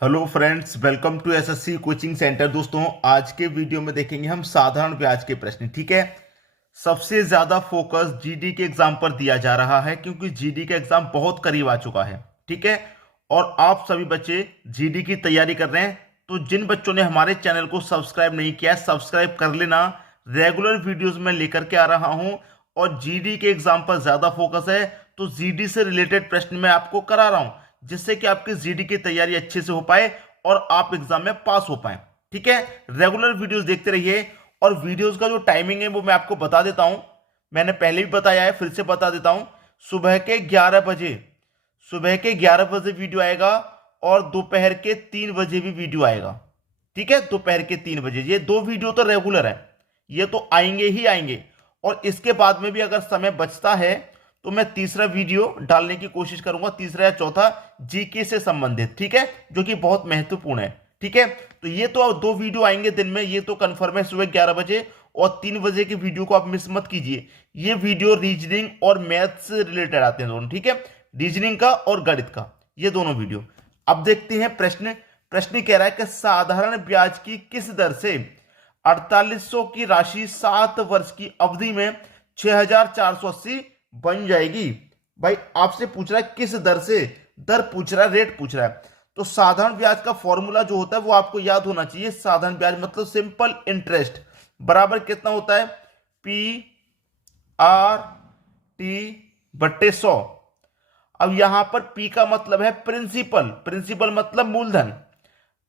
Hello friends, welcome to SSC coaching centre. दोस्तों, आज के वीडियो में देखेंगे हम साधारण ब्याज के प्रश्न। ठीक है। सबसे ज्यादा फोकस जीडी के एग्जाम पर दिया जा रहा है क्योंकि जीडी का एग्जाम बहुत करीब आ चुका है। ठीक है। और आप सभी बच्चे जीडी की तैयारी कर रहे हैं, तो जिन बच्चों ने हमारे चैनल को सब्सक्राइब नहीं किया है, सब्सक्राइब कर लेना। रेगुलर वीडियोस में लेकर के आ रहा हूं और जीडी के एग्जाम पर ज्यादा फोकस है, तो जीडी से रिलेटेड प्रश्न मैं आपको करा रहा हूं, जिससे कि आपकी जीडी की तैयारी अच्छे से हो पाए और आप एग्जाम में पास हो पाए। ठीक है। रेगुलर वीडियोस देखते रहिए और वीडियोस का जो टाइमिंग है वो मैं आपको बता देता हूं। मैंने पहले भी बताया है, फिर से बता देता हूं। सुबह के 11 बजे वीडियो आएगा और दोपहर के 3 बजे भी वीडियो आएगा। ठीक है। दोपहर के 3 बजे ये दो वीडियो तो रेगुलर है, ये तो आएंगे ही आएंगे। और इसके बाद में भी अगर समय बचता है तो मैं तीसरा वीडियो डालने की कोशिश करूंगा, तीसरा या चौथा, जीके से संबंधित। ठीक है, जो कि बहुत महत्वपूर्ण है। ठीक है। तो ये तो दो वीडियो आएंगे दिन में, ये तो कंफर्म है, सुबह 11 बजे और 3 बजे की वीडियो को आप मिस मत कीजिए। ये वीडियो रीजनिंग और मैथ से रिलेटेड आते हैं दोनों। ठीक है, रीजनिंग का और गणित का, ये दोनों वीडियो। अब देखते हैं प्रश्न। प्रश्न कह रहा है कि साधारण ब्याज की किस दर से 4800 की राशि 7 वर्ष की अवधि में 6480 बन जाएगी। भाई आपसे पूछ रहा है किस दर से, दर पूछ रहा है, रेट पूछ रहा है। तो साधारण ब्याज का फॉर्मूला जो होता है वो आपको याद होना चाहिए। साधारण ब्याज मतलब सिंपल इंटरेस्ट बराबर कितना होता है, पी आर टी बट्टे 100। अब यहां पर पी का मतलब है प्रिंसिपल, प्रिंसिपल मतलब मूलधन।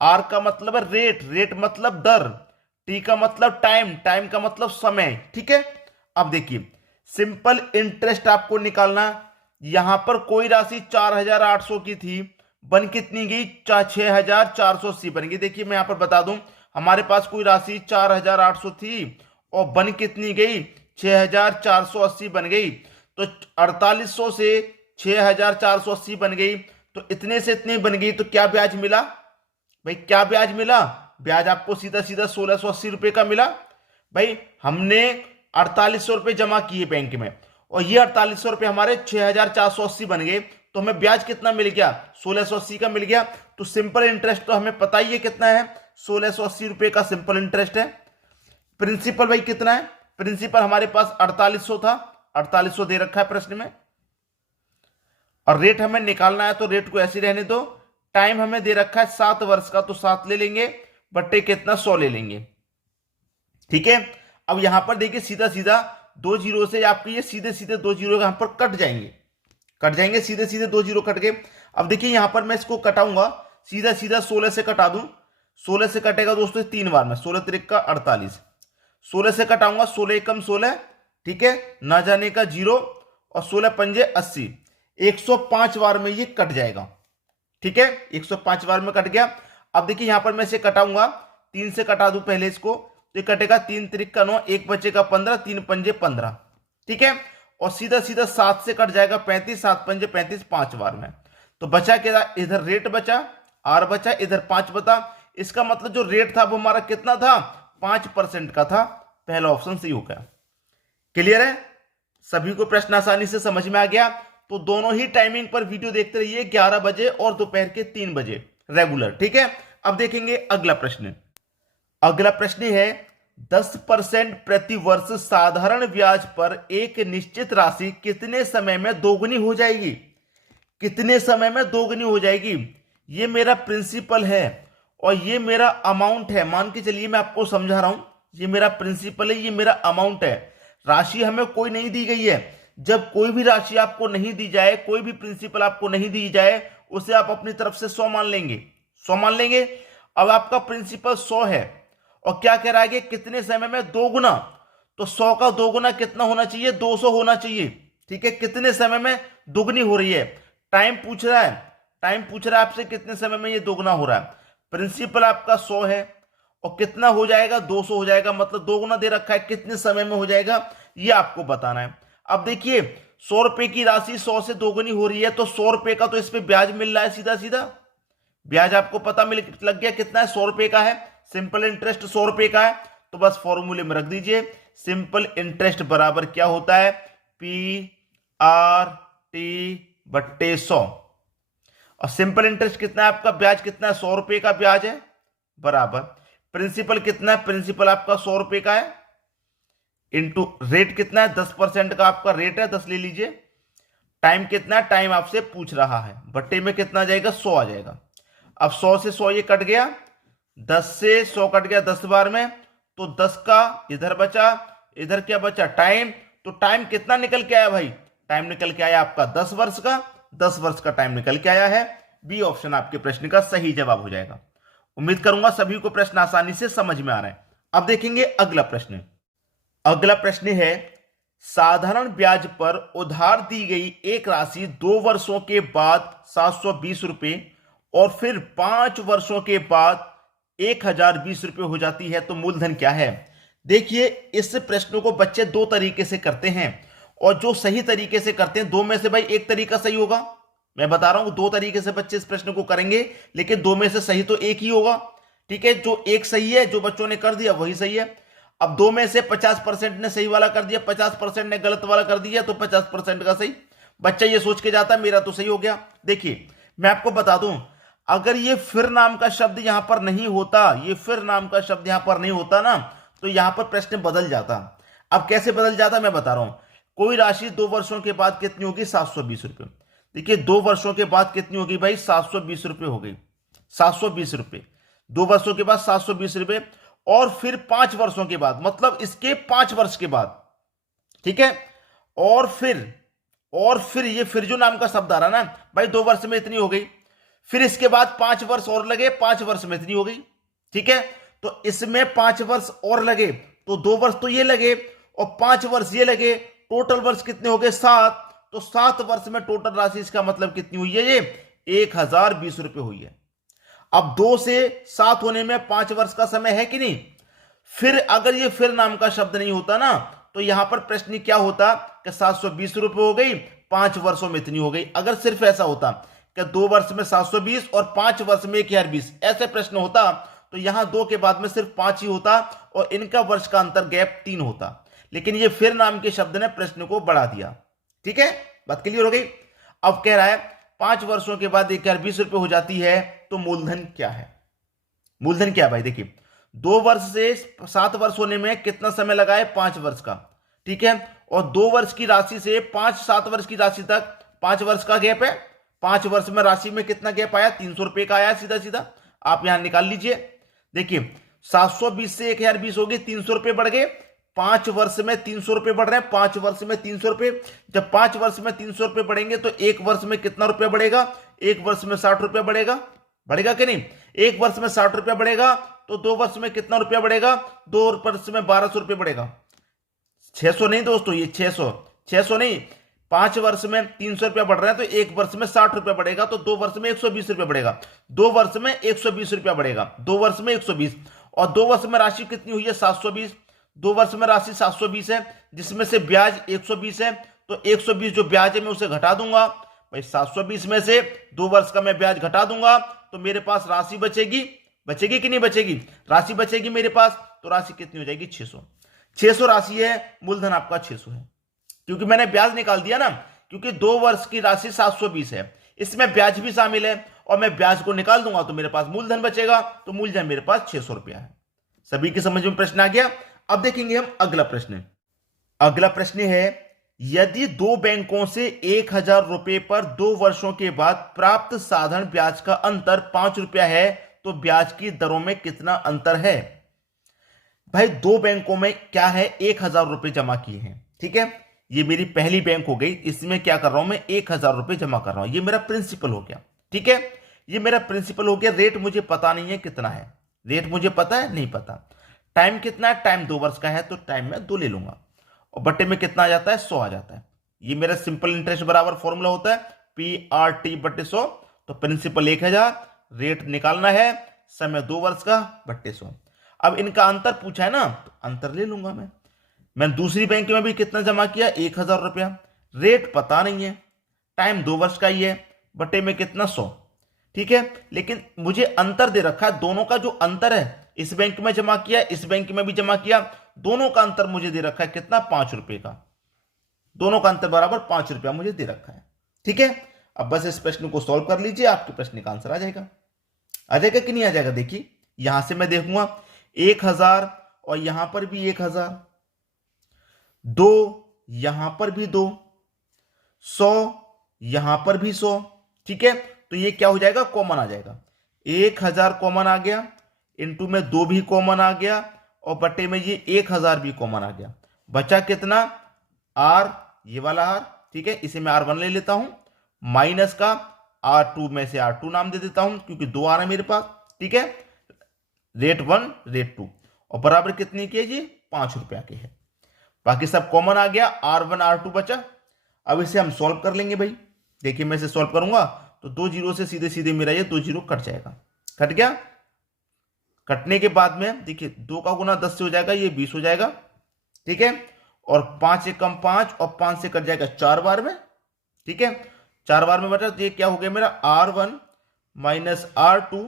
आर का मतलब है रेट, रेट मतलब दर। टी का मतलब टाइम, टाइम का मतलब समय। ठीक है। अब देखिए, सिंपल इंटरेस्ट आपको निकालना। यहां पर कोई राशि 4800 की थी, बन कितनी गई, 6480 बन गई। देखिए मैं यहां पर बता दूं, हमारे पास कोई राशि 4800 थी और बन कितनी गई, 6480 बन गई। तो 4800 से 6480 बन गई, तो इतने से इतने बन गई। तो क्या ब्याज मिला भाई, क्या ब्याज मिला? ब्याज आपको सीधा सीधा 1680 रुपए का मिला। भाई हमने 4800 रुपए जमा किए बैंक में और ये 4800 रुपए हमारे 6480 बन गए, तो हमें ब्याज कितना मिल गया, 1680 का मिल गया। तो सिंपल इंटरेस्ट तो हमें पता ही है कितना है, 1680 रुपए का सिंपल इंटरेस्ट है। प्रिंसिपल भाई कितना है, प्रिंसिपल हमारे पास 4800 था, 4800 दे रखा है प्रश्न में। और रेट हमें निकालना है, तो रेट को ऐसे रहने दो। टाइम हमें दे रखा है 7 वर्ष का, तो 7 ले लेंगे, बट्टे कितना, 100 ले लेंगे। ठीक है। अब यहां पर देखिए सीधा सीधा दो जीरो से आपके ये सीधे सीधे दो जीरो यहां पर कट जाएंगे, कट जाएंगे, सीधे सीधे दो जीरो कट गए। अब देखिए यहां पर मैं इसको कटाऊंगा, सीधा सीधा 16 से कटा दूं। 16 से कटेगा दोस्तों 3 बार में, 16 त्रिक का 48। 16 से कटाऊंगा, 16 एकम 16। ठीक है, ना जाने का जीरो, और 16 पंजे 80। 105 बार में ये कट जाएगा। ठीक है, 105 बार में कट गया। अब देखिए यहां पर मैं इसे कटाऊंगा, 3 से कटा दूं पहले इसको, तो कटेगा 3 त्रिक का 9, एक बचेगा 15, 3 पंजे 15। ठीक है, और सीधा सीधा 7 से कट जाएगा 35, 7 पंजे 35, 5 बार में। तो बचा क्या, इधर रेट बचा, आर बचा, इधर 5 बता। इसका मतलब जो रेट था वो हमारा कितना था, 5% का था। पहला ऑप्शन सही हो गया। क्लियर है, सभी को प्रश्न आसानी से समझ में आ गया। तो दोनों ही टाइमिंग पर वीडियो देखते रहिए, 11 बजे और दोपहर के 3 बजे रेगुलर। ठीक है। अब देखेंगे अगला प्रश्न। अगला प्रश्न है, 10% प्रति वर्ष साधारण ब्याज पर एक निश्चित राशि कितने समय में दोगुनी हो जाएगी, कितने समय में दोगुनी हो जाएगी। ये मेरा प्रिंसिपल है और ये मेरा अमाउंट है। मान के चलिए मैं आपको समझा रहा हूं, ये मेरा प्रिंसिपल है, ये मेरा अमाउंट है। राशि हमें कोई नहीं दी गई है। जब कोई भी राशि आपको नहीं दी जाए, कोई भी प्रिंसिपल आपको नहीं दी जाए, उसे आप अपनी तरफ से 100 मान लेंगे, 100 मान लेंगे। अब आपका प्रिंसिपल 100 है और क्या कह रहा है कि कितने समय में दोगुना, तो 100 का दोगुना कितना होना चाहिए, 200 होना चाहिए। ठीक है, कितने समय में दोगुनी हो रही है, टाइम पूछ रहा है, टाइम पूछ रहा है आपसे कितने समय में ये दोगुना हो रहा है। प्रिंसिपल आपका 100 है और कितना हो जाएगा, 200 हो जाएगा, मतलब दोगुना दे रखा है, कितने समय में हो जाएगा ये आपको बताना है। अब देखिए 100 रुपए की राशि 100 से दोगुनी हो रही है, तो 100 रुपए का तो इस पे ब्याज मिल रहा है, सीधा सीधा ब्याज आपको पता मिल लग गया कितना है, 100 रुपए का है। सिंपल इंटरेस्ट 100 रुपए का है, तो बस फॉर्मूले में रख दीजिए, सिंपल इंटरेस्ट बराबर क्या होता है, पी आर टी बट्टे 100। और सिंपल इंटरेस्ट कितना है आपका, ब्याज कितना है, 100 रुपए का ब्याज है, बराबर प्रिंसिपल कितना है, प्रिंसिपल आपका 100 रुपए का है, इंटू रेट कितना है, 10% का आपका रेट है, 10 ले लीजिए, टाइम कितना है, टाइम आपसे पूछ रहा है, बट्टे में कितना आ जाएगा, 100 आ जाएगा। अब 100 से 100 ये कट गया, 10 से 100 कट गया 10 बार में, तो 10 का इधर बचा, इधर क्या बचा, टाइम। तो टाइम कितना निकल के आया भाई, टाइम निकल के आया आपका 10 वर्ष का, 10 वर्ष का टाइम निकल के आया है। बी ऑप्शन आपके प्रश्न का सही जवाब हो जाएगा। उम्मीद करूंगा सभी को प्रश्न आसानी से समझ में आ रहा है। अब देखेंगे अगला प्रश्न। अगला प्रश्न है, साधारण ब्याज पर उधार दी गई एक राशि 2 वर्षों के बाद 720 रुपए और फिर 5 वर्षों के बाद 1020 रुपए हो जाती है, तो मूलधन क्या है। देखिए इस प्रश्न को बच्चे दो तरीके से करते हैं, और जो सही तरीके से करते हैं, दो में से भाई एक तरीका सही होगा। मैं बता रहा हूं दो तरीके से बच्चे इस प्रश्न को करेंगे, लेकिन दो में से सही तो एक ही होगा। ठीक है, जो एक सही है, जो बच्चों ने कर दिया वही सही है। अब दो में से 50% ने सही वाला कर दिया, 50% ने गलत वाला कर दिया, तो 50% का सही। बच्चा ये सोच के जाता है मेरा तो सही हो गया। देखिए मैं आपको बता दूं, अगर ये फिर नाम का शब्द यहां पर नहीं होता, ये फिर नाम का शब्द यहां पर नहीं होता ना, तो यहां पर प्रश्न बदल जाता। अब कैसे बदल जाता मैं बता रहा हूं। कोई राशि 2 वर्षों के बाद कितनी होगी, 720 रुपए। देखिए 2 वर्षों के बाद कितनी होगी भाई, 720 रुपए हो गई, 720 रुपए 2 वर्षों के बाद 720 रुपए, और फिर 5 वर्षों के बाद, मतलब इसके 5 वर्ष के बाद। ठीक है, और फिर ये फिर जो नाम का शब्द आ रहा ना भाई, 2 वर्ष में इतनी हो गई, फिर इसके बाद 5 वर्ष और लगे, 5 वर्ष में इतनी हो गई। ठीक है, तो इसमें 5 वर्ष और लगे, तो 2 वर्ष तो ये लगे और 5 वर्ष ये लगे, टोटल वर्ष कितने हो गए, 7। तो 7 वर्ष में टोटल राशि इसका मतलब कितनी हुई है, ये 1020 रुपए हुई है। अब 2 से 7 होने में 5 वर्ष का समय है कि नहीं। फिर अगर ये फिर नाम का शब्द नहीं होता ना, तो यहां पर प्रश्न क्या होता कि 720 रुपए हो गई, 5 वर्षों में इतनी हो गई। अगर सिर्फ ऐसा होता कि 2 वर्ष में 720 और 5 वर्ष में 1020, ऐसे प्रश्न होता, तो यहां 2 के बाद में सिर्फ 5 ही होता और इनका वर्ष का अंतर गैप 3 होता। लेकिन ये फिर नाम के शब्द ने प्रश्न को बढ़ा दिया। ठीक है, बात क्लियर हो गई। अब कह रहा है 5 वर्षों के बाद 1020 रुपए हो जाती है, तो मूलधन क्या है। मूलधन क्या है भाई, देखिए 2 वर्ष से 7 वर्ष होने में कितना समय लगा है, 5 वर्ष का। ठीक है, और 2 वर्ष की राशि से 5-7 वर्ष की राशि तक 5 वर्ष का गैप है। 5 वर्ष में राशि में कितना गैप आया, 300 रुपए का आया, सीधा सीधा आप यहां निकाल लीजिए। देखिए 720 से 1020 हो गई, 300 रुपए बढ़ गए। 5 वर्ष में 300 रुपए बढ़ रहे हैं, 5 वर्ष में 300 रुपए। जब 5 वर्ष में 300 रुपए बढ़ेंगे तो 1 वर्ष में कितना रुपया बढ़ेगा, 1 वर्ष में 60 रुपया बढ़ेगा। बढ़ेगा कि नहीं, 1 वर्ष में 60 रुपया बढ़ेगा, तो 2 वर्ष में कितना रुपया बढ़ेगा, 2 वर्ष में 1200 रुपये बढ़ेगा। 600 नहीं दोस्तों, ये 600 नहीं, 5 वर्ष में 300 रुपया बढ़ रहा है, तो 1 वर्ष में 60 रुपया बढ़ेगा, तो 2 वर्ष में 120 रुपया बढ़ेगा। 2 वर्ष में 120 रुपया बढ़ेगा, 2 वर्ष में 120, और 2 वर्ष में राशि कितनी हुई है, 720। 2 वर्ष में राशि 720 है, जिसमें से ब्याज 120 है, तो 120 जो ब्याज है मैं उसे घटा दूंगा भाई। 720 में से 2 वर्ष का मैं ब्याज घटा दूंगा, तो मेरे पास राशि बचेगी कि नहीं बचेगी, राशि बचेगी मेरे पास। तो राशि कितनी हो जाएगी, 600 राशि है, मूलधन आपका 600 है, क्योंकि मैंने ब्याज निकाल दिया ना। क्योंकि 2 वर्ष की राशि 720 है, इसमें ब्याज भी शामिल है, और मैं ब्याज को निकाल दूंगा तो मेरे पास मूलधन बचेगा, तो मूलधन मेरे पास 600 रुपया है। सभी की समझ में प्रश्न आ गया। अब देखेंगे हम अगला प्रश्न। अगला प्रश्न है, यदि 2 बैंकों से 1000 रुपए पर 2 वर्षों के बाद प्राप्त साधारण ब्याज का अंतर 5 रुपया है, तो ब्याज की दरों में कितना अंतर है। भाई 2 बैंकों में क्या है, 1000 रुपए जमा किए हैं। ठीक है, ये मेरी पहली बैंक हो गई, इसमें क्या कर रहा हूं मैं, 1000 रुपए जमा कर रहा हूं, ये मेरा प्रिंसिपल हो गया। ठीक है, ये मेरा प्रिंसिपल हो गया। रेट मुझे पता नहीं है कितना है, रेट मुझे पता है नहीं पता। टाइम कितना है, टाइम 2 वर्ष का है, तो टाइम में 2 ले लूंगा, और बट्टे में कितना आ जाता है, 100 आ जाता है। ये मेरा सिंपल इंटरेस्ट बराबर फॉर्मूला होता है PRT बट्टे 100। तो प्रिंसिपल 1000, रेट निकालना है, समय 2 वर्ष का, बट्टे 100। अब इनका अंतर पूछा है ना, तो अंतर ले लूंगा मैं दूसरी बैंक में भी कितना जमा किया, 1000 रुपया, रेट पता नहीं है, टाइम 2 वर्ष का ही है, बट्टे में कितना, 100। ठीक है, लेकिन मुझे अंतर दे रखा है, दोनों का जो अंतर है, इस बैंक में जमा किया, इस बैंक में भी जमा किया, दोनों का अंतर मुझे दे रखा है कितना, 5 रुपए का। दोनों का अंतर बराबर 5 रुपया मुझे दे रखा है। ठीक है, अब बस इस प्रश्न को सॉल्व कर लीजिए, आपके प्रश्न का आंसर आ जाएगा कि नहीं आ जाएगा। देखिए यहां से मैं देखूंगा 1000 और यहां पर भी 1000, 2 यहां पर भी 2, 100 यहां पर भी 100। ठीक है, तो ये क्या हो जाएगा, कॉमन आ जाएगा। 1000 कॉमन आ गया, इंटू में 2 भी कॉमन आ गया और बटे में ये 1000 भी कॉमन आ गया। बचा कितना, आर, ये वाला आर। ठीक है, इसे मैं R1 ले लेता हूं, माइनस का R2 में से R2 नाम दे देता हूं क्योंकि 2 आर है मेरे पास। ठीक है, रेट 1 रेट 2 और बराबर कितने की है जी, 5 रुपया की है। बाकी सब कॉमन आ गया, R1 R2 बचा। अब इसे हम सॉल्व कर लेंगे भाई। देखिए मैं इसे सॉल्व करूंगा तो 2 जीरो से सीधे सीधे मेरा ये 2 जीरो कट जाएगा। कट गया, कटने के बाद में देखिए 2 का गुना 10 से हो जाएगा, ये 20 हो जाएगा। ठीक है, और 5 से कम 5 और 5 से कट जाएगा 4 बार में। ठीक है, 4 बार में बचा तो ये क्या हो गया मेरा, R1 माइनस R2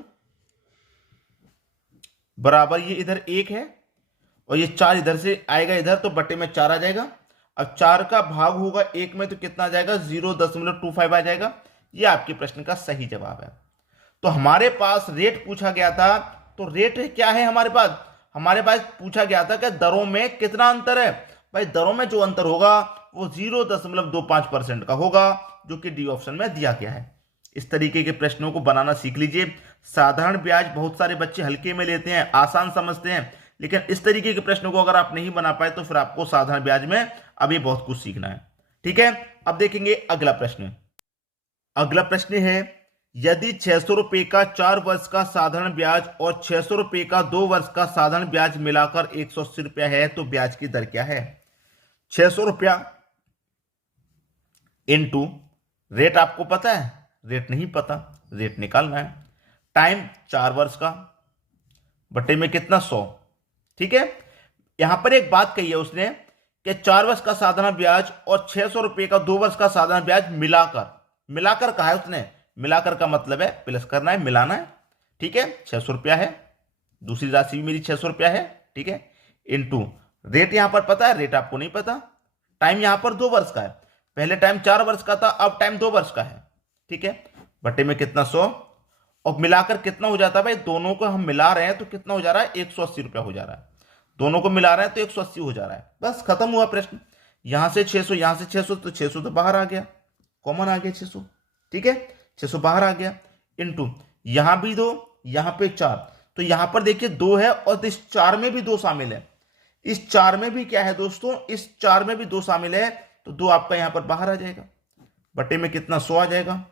बराबर ये इधर 1 है और ये 4 इधर से आएगा इधर, तो बटे में 4 आ जाएगा। अब 4 का भाग होगा 1 में तो कितना आ जाएगा, 0.25 आ जाएगा। ये आपके प्रश्न का सही जवाब है। तो हमारे पास रेट पूछा गया था, तो रेट क्या है हमारे पास पूछा गया था कि दरों में कितना अंतर है। भाई दरों में जो अंतर होगा वो 0.25% का होगा, जो कि डी ऑप्शन में दिया गया है। इस तरीके के प्रश्नों को बनाना सीख लीजिए। साधारण ब्याज बहुत सारे बच्चे हल्के में लेते हैं, आसान समझते हैं, लेकिन इस तरीके के प्रश्नों को अगर आप नहीं बना पाए तो फिर आपको साधारण ब्याज में अभी बहुत कुछ सीखना है। ठीक है, अब देखेंगे अगला प्रश्न। अगला प्रश्न है, यदि 600 रुपए का 4 वर्ष का साधारण ब्याज और 600 रुपए का 2 वर्ष का साधारण ब्याज मिलाकर 180 रुपया है तो ब्याज की दर क्या है। 600 रुपया इंटू रेट आपको पता है, रेट नहीं पता, रेट निकालना है, टाइम 4 वर्ष का बटे में कितना 100। ठीक है, यहां पर एक बात कही है उसने कि 4 वर्ष का साधारण ब्याज और 600 रुपए का 2 वर्ष का साधारण ब्याज मिलाकर कहा है उसने। मिलाकर का मतलब है प्लस करना है, मिलाना है। ठीक है, 600 रुपया है, दूसरी राशि भी मेरी 600 रुपया है। ठीक है, इंटू रेट यहां पर पता है, रेट आपको नहीं पता। टाइम यहां पर 2 वर्ष का है, पहले टाइम 4 वर्ष का था, अब टाइम 2 वर्ष का है। ठीक है, बटे में कितना 100 और मिलाकर कितना हो जाता है भाई, दोनों को हम मिला रहे हैं तो कितना हो जा रहा है, 180 रुपया हो जा रहा है। दोनों को मिला रहे हैं तो 180 हो जा रहा है। बस खत्म हुआ प्रश्न। यहां से 600 यहां से 600 तो 600 तो बाहर आ गया, कॉमन आ गया 600। ठीक है, 600 बाहर आ गया, इंटू यहां भी 2 यहां पे 4, तो यहां पर देखिए 2 है और इस 4 में भी 2 शामिल है। इस 4 में भी क्या है दोस्तों, इस 4 में भी 2 शामिल है, तो 2 आपका यहां पर बाहर आ जाएगा, बटे में कितना 100 आ जाएगा।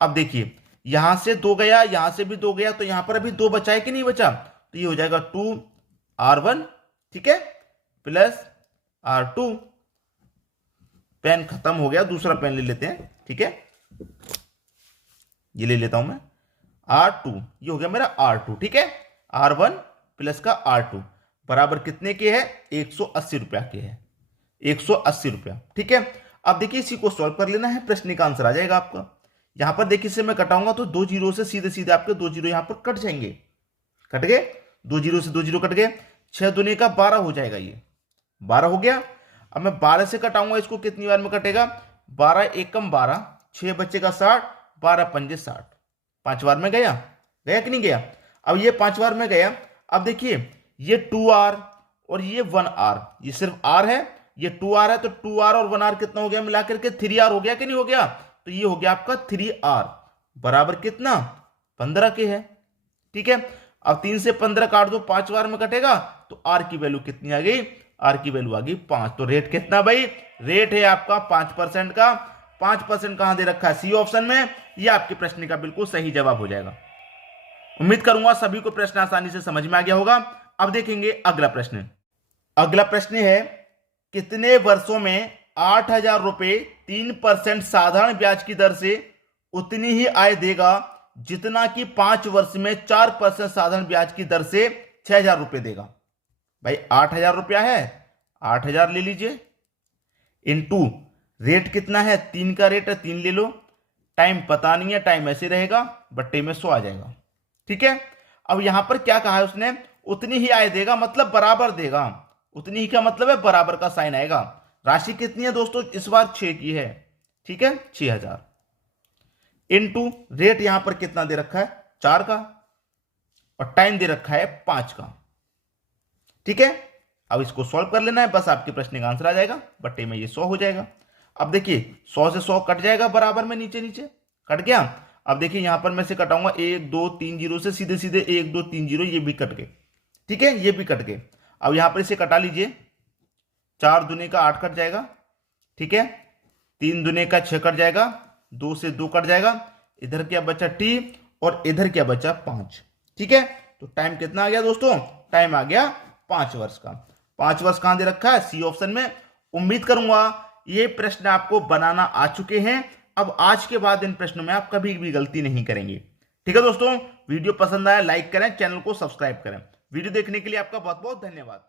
अब देखिए यहां से 2 गया, यहां से भी 2 गया, तो यहां पर अभी 2 बचा है कि नहीं बचा, तो ये हो जाएगा 2R1। ठीक है, प्लस R2। पेन खत्म हो गया, दूसरा पेन ले लेते हैं। ठीक है, ये ले लेता हूं मैं, R2, ये हो गया मेरा R2। ठीक है, R1 प्लस का R2 बराबर कितने के है, 180 रुपया के है, 180 रुपया। ठीक है, अब देखिए इसी को सॉल्व कर लेना है, प्रश्न का आंसर आ जाएगा आपका। यहां पर देखिए इसे मैं कटाऊंगा तो 2 जीरो से सीधे सीधे आपके 2 जीरो यहां पर कट जाएंगे, कट गए, 2 जीरो से 2 जीरो कट गए, 6 दूनी का 12 हो जाएगा, ये 12 हो गया। अब मैं 12 से कटाऊंगा इसको, कितनी बार में कटेगा, 12 एकम 12, 6 बचेगा 60, 12 पंजे 60, 5 बार में गया कि नहीं गया। अब ये 5 बार में गया। अब देखिए ये 2R और ये 1R, ये सिर्फ R है, ये 2R है, तो 2R और 1R कितना हो गया, मिलाकर के 3R हो गया कि नहीं हो गया। तो ये हो गया आपका 3R बराबर कितना, 15 के है। ठीक है, अब 3 से 15 काट दो, 5 बार में कटेगा, तो R की वैल्यू कितनी आ गई, R की वैल्यू आ गई 5। तो रेट कितना भाई, रेट है आपका 5% का। 5% कहां दे रखा है, सी ऑप्शन में। ये आपके प्रश्न का बिल्कुल सही जवाब हो जाएगा। उम्मीद करूंगा सभी को प्रश्न आसानी से समझ में आ गया होगा। अब देखेंगे अगला प्रश्न। अगला प्रश्न है, कितने वर्षों में 8,000 रुपए 3% साधारण ब्याज की दर से उतनी ही आय देगा जितना कि 5 वर्ष में 4% साधारण ब्याज की दर से 6,000 रुपए देगा। भाई 8,000 रुपया है, 8,000 ले लीजिए, इनटू रेट कितना है, 3 का रेट है, 3 ले लो, टाइम पता नहीं है, टाइम ऐसे रहेगा, बट्टे में 100 आ जाएगा। ठीक है, अब यहां पर क्या कहा है उसने, उतनी ही आय देगा मतलब बराबर देगा। उतनी ही का मतलब है बराबर का साइन आएगा। राशि कितनी है दोस्तों, इस बार 6 की है। ठीक है, 6,000, इनटू रेट यहां पर कितना दे रखा है 4 का और टाइम दे रखा है 5 का। ठीक है, अब इसको सॉल्व कर लेना है, बस आपके प्रश्न का आंसर आ जाएगा, बट्टे में ये 100 हो जाएगा। अब देखिए 100 से 100 कट जाएगा बराबर में, नीचे नीचे कट गया। अब देखिए यहां पर मैं से कटाऊंगा 1 2 3 जीरो से, सीधे सीधे 1 2 3 जीरो, ये भी कट गए। ठीक है, ये भी कट गए। अब यहां पर इसे कटा लीजिए, 4 दूने का 8 कट जाएगा। ठीक है, 3 दूने का 6 कट जाएगा, 2 से 2 कट जाएगा, इधर क्या बचा टी और इधर क्या बचा 5। ठीक है, तो टाइम कितना आ गया दोस्तों, टाइम आ गया 5 वर्ष का। 5 वर्ष कहां दे रखा है, सी ऑप्शन में। उम्मीद करूंगा ये प्रश्न आपको बनाना आ चुके हैं। अब आज के बाद इन प्रश्नों में आप कभी भी गलती नहीं करेंगे। ठीक है दोस्तों, वीडियो पसंद आया लाइक करें, चैनल को सब्सक्राइब करें। वीडियो देखने के लिए आपका बहुत बहुत धन्यवाद।